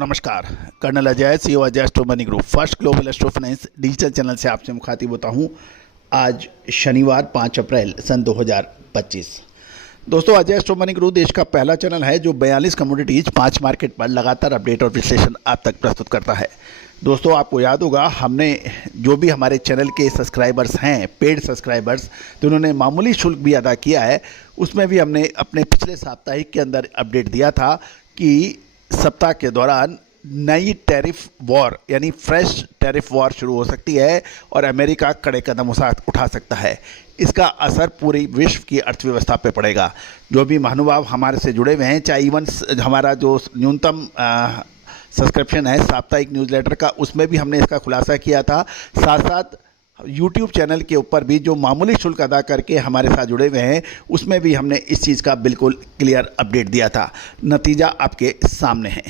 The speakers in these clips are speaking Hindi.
नमस्कार। Colonel Ajay, CEO Ajay astro money group, first global astro finance digital channel से आपसे मुखातिब होता हूं। आज शनिवार 5 अप्रैल सन 2025। दोस्तों, अजय एस्ट्रो मनी ग्रुप देश का पहला चैनल है जो 42 कमोडिटीज 5 मार्केट पर लगातार अपडेट और विश्लेषण आप तक प्रस्तुत करता है। दोस्तों, आपको याद होगा, हमने जो भी हमारे चैनल के सब्सक्राइबर्स हैं, पेड सब्सक्राइबर्स, तो उन्होंने मामूली शुल्क भी अदा किया है। उसमें भी हमने अपने पिछले साप्ताहिक के अंदर अपडेट दिया था कि सप्ताह के दौरान नई टैरिफ वॉर यानी फ्रेश टैरिफ वॉर शुरू हो सकती है और अमेरिका कड़े कदम उठा सकता है। इसका असर पूरी विश्व की अर्थव्यवस्था पे पड़ेगा। जो भी महानुभाव हमारे से जुड़े हुए हैं, चाहे इवन हमारा जो न्यूनतम सब्सक्रिप्शन है साप्ताहिक न्यूज़लेटर का, उसमें भी हमने इसका खुलासा किया था। साथ साथ यूट्यूब चैनल के ऊपर भी जो मामूली शुल्क अदा करके हमारे साथ जुड़े हुए हैं, उसमें भी हमने इस चीज़ का बिल्कुल क्लियर अपडेट दिया था। नतीजा आपके सामने है।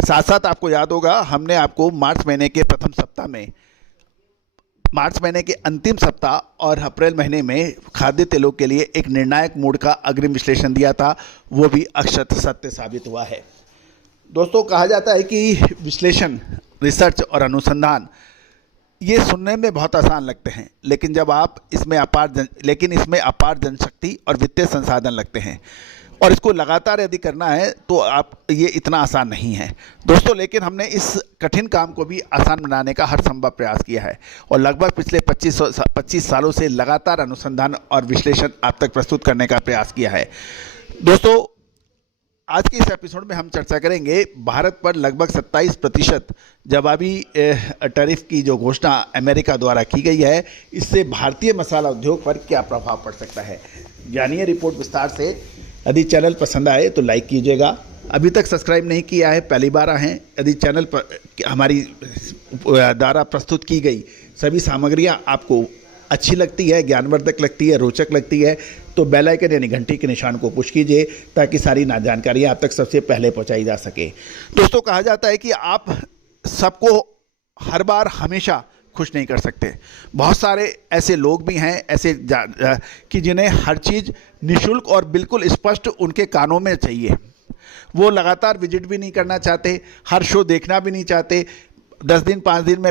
साथ साथ आपको याद होगा, हमने आपको मार्च महीने के प्रथम सप्ताह में, मार्च महीने के अंतिम सप्ताह और अप्रैल महीने में खाद्य तेलों के लिए एक निर्णायक मूड का अग्रिम विश्लेषण दिया था। वो भी अक्षत सत्य साबित हुआ है। दोस्तों, कहा जाता है कि विश्लेषण, रिसर्च और अनुसंधान ये सुनने में बहुत आसान लगते हैं, लेकिन जब आप इसमें अपार जनशक्ति और वित्तीय संसाधन लगते हैं और इसको लगातार यदि करना है तो आप ये इतना आसान नहीं है दोस्तों। लेकिन हमने इस कठिन काम को भी आसान बनाने का हर संभव प्रयास किया है और लगभग पिछले 25 सालों से लगातार अनुसंधान और विश्लेषण आप तक प्रस्तुत करने का प्रयास किया है। दोस्तों, आज के इस एपिसोड में हम चर्चा करेंगे भारत पर लगभग 27% जवाबी टैरिफ की जो घोषणा अमेरिका द्वारा की गई है, इससे भारतीय मसाला उद्योग पर क्या प्रभाव पड़ सकता है। जानिए रिपोर्ट विस्तार से। यदि चैनल पसंद आए तो लाइक कीजिएगा। अभी तक सब्सक्राइब नहीं किया है, पहली बार आए हैं, यदि चैनल पर हमारी द्वारा प्रस्तुत की गई सभी सामग्रियां आपको अच्छी लगती है, ज्ञानवर्धक लगती है, रोचक लगती है, तो बेल आइकन यानी घंटी के निशान को पुश कीजिए ताकि सारी जानकारियाँ आप तक सबसे पहले पहुंचाई जा सके। दोस्तों, कहा जाता है कि आप सबको हर बार हमेशा खुश नहीं कर सकते। बहुत सारे ऐसे लोग भी हैं कि जिन्हें हर चीज़ निःशुल्क और बिल्कुल स्पष्ट उनके कानों में चाहिए। वो लगातार विजिट भी नहीं करना चाहते, हर शो देखना भी नहीं चाहते। 10 दिन 5 दिन में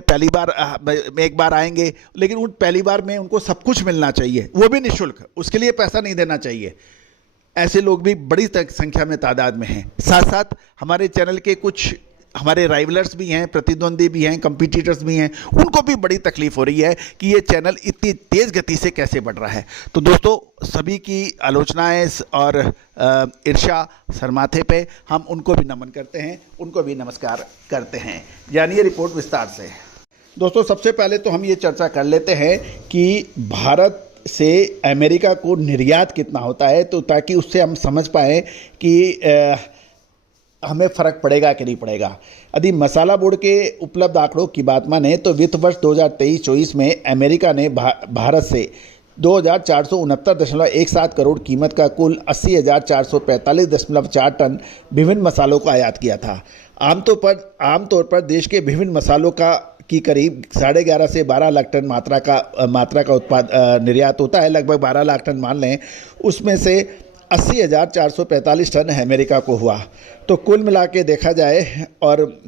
एक बार आएंगे, लेकिन उन पहली बार में उनको सब कुछ मिलना चाहिए, वो भी निःशुल्क, उसके लिए पैसा नहीं देना चाहिए। ऐसे लोग भी बड़ी संख्या में तादाद में हैं। साथ साथ हमारे चैनल के कुछ हमारे राइवलर्स भी हैं, प्रतिद्वंदी भी हैं, कंपटीटर्स भी हैं, उनको भी बड़ी तकलीफ हो रही है कि ये चैनल इतनी तेज़ गति से कैसे बढ़ रहा है। तो दोस्तों, सभी की आलोचनाएं और ईर्ष्या सरमाथे पे हम उनको भी नमन करते हैं, उनको भी नमस्कार करते हैं। जानिए रिपोर्ट विस्तार से। दोस्तों, सबसे पहले तो हम ये चर्चा कर लेते हैं कि भारत से अमेरिका को निर्यात कितना होता है, तो ताकि उससे हम समझ पाएँ कि हमें फ़र्क पड़ेगा कि नहीं पड़ेगा। यदि मसाला बोर्ड के उपलब्ध आंकड़ों की बात माने तो वित्त वर्ष 2023-24 में अमेरिका ने भारत से 2469.17 करोड़ कीमत का कुल 80,445.4 टन विभिन्न मसालों का आयात किया था। आमतौर पर देश के विभिन्न मसालों की करीब 11.5 से 12 लाख टन मात्रा का निर्यात होता है। लगभग 12 लाख टन मान लें, उसमें से 80,445 टन अमेरिका को हुआ। तो कुल मिला के देखा जाए, और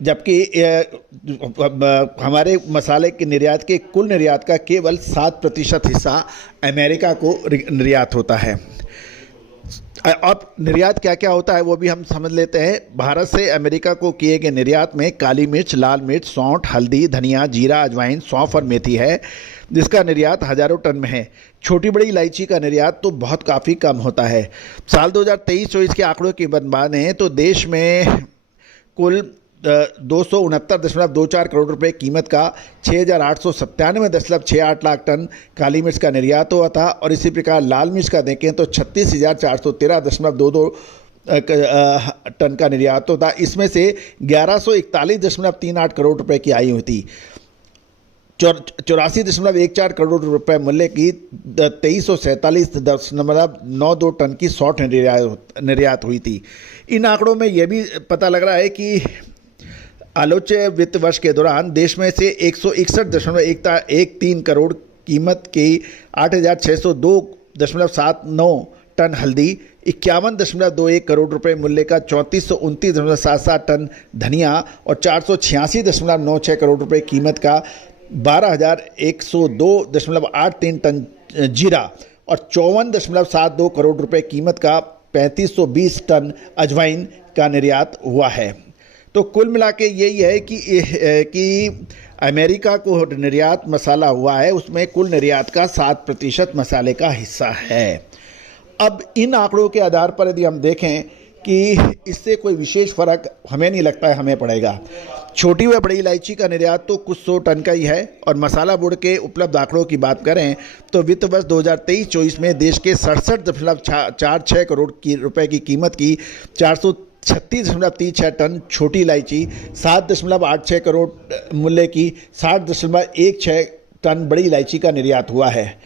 जबकि हमारे मसाले के निर्यात के कुल निर्यात का केवल 7% हिस्सा अमेरिका को निर्यात होता है। अब निर्यात क्या क्या होता है वो भी हम समझ लेते हैं। भारत से अमेरिका को किए गए निर्यात में काली मिर्च, लाल मिर्च, सौंठ, हल्दी, धनिया, जीरा, अजवाइन, सौंफ और मेथी है, जिसका निर्यात हज़ारों टन में है। छोटी बड़ी इलायची का निर्यात तो बहुत काफ़ी कम होता है। साल 2023-24 के आंकड़ों की बात मानें तो देश में कुल 269.24 करोड़ रुपए कीमत का 6,897.68 लाख टन काली मिर्च का निर्यात हुआ था। और इसी प्रकार लाल मिर्च का देखें तो 36,413.22 टन का निर्यात होता। इसमें से 1141.38 करोड़ रुपए की आई हुई थी। 84.14 करोड़ रुपए मूल्य की 2347.92 टन की सौंठ निर्यात हुई थी। इन आंकड़ों में यह भी पता लग रहा है कि आलोच्य वित्त वर्ष के दौरान देश में से 161.13 करोड़ कीमत की 8,602.79 टन हल्दी, 51.21 करोड़ रुपए मूल्य का 3429.77 टन धनिया और 486.96 करोड़ रुपए कीमत का 12,102.83 टन जीरा और 54.72 करोड़ रुपए कीमत का 3520 टन अजवाइन का निर्यात हुआ है। तो कुल मिला के यही है कि अमेरिका को निर्यात मसाला हुआ है, उसमें कुल निर्यात का 7% मसाले का हिस्सा है। अब इन आंकड़ों के आधार पर यदि हम देखें कि इससे कोई विशेष फर्क हमें नहीं लगता है हमें पड़ेगा। छोटी व बड़ी इलायची का निर्यात तो कुछ 100 टन का ही है और मसाला बोर्ड के उपलब्ध आंकड़ों की बात करें तो वित्त वर्ष 2023-24 में देश के 67.46 करोड़ रुपए की कीमत की 436.36 टन छोटी इलायची, 7.86 करोड़ मूल्य की 60.16 टन बड़ी इलायची का निर्यात हुआ है।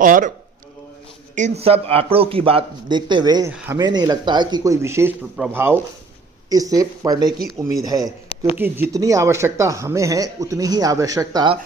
और इन सब आंकड़ों की बात देखते हुए हमें नहीं लगता है कि कोई विशेष प्रभाव इससे पड़ने की उम्मीद है, क्योंकि जितनी आवश्यकता हमें है उतनी ही आवश्यकता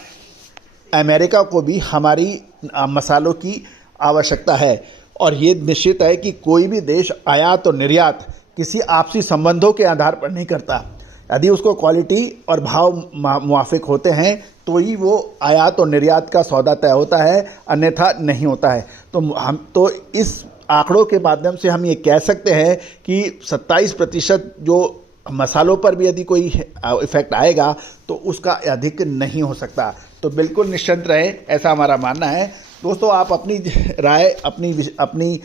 अमेरिका को भी हमारी मसालों की आवश्यकता है। और ये निश्चित है कि कोई भी देश आयात और निर्यात किसी आपसी संबंधों के आधार पर नहीं करता। यदि उसको क्वालिटी और भाव मुवाफिक होते हैं तो ही वो आयात और निर्यात का सौदा तय होता है, अन्यथा नहीं होता है। तो हम तो इस आंकड़ों के माध्यम से हम ये कह सकते हैं कि 27% जो मसालों पर भी यदि कोई इफेक्ट आएगा तो उसका अधिक नहीं हो सकता। तो बिल्कुल निश्चिंत रहें, ऐसा हमारा मानना है। दोस्तों, आप अपनी राय, अपनी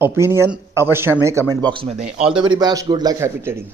ओपिनियन अवश्य में कमेंट बॉक्स में दें। All the very best, good luck, happy trading.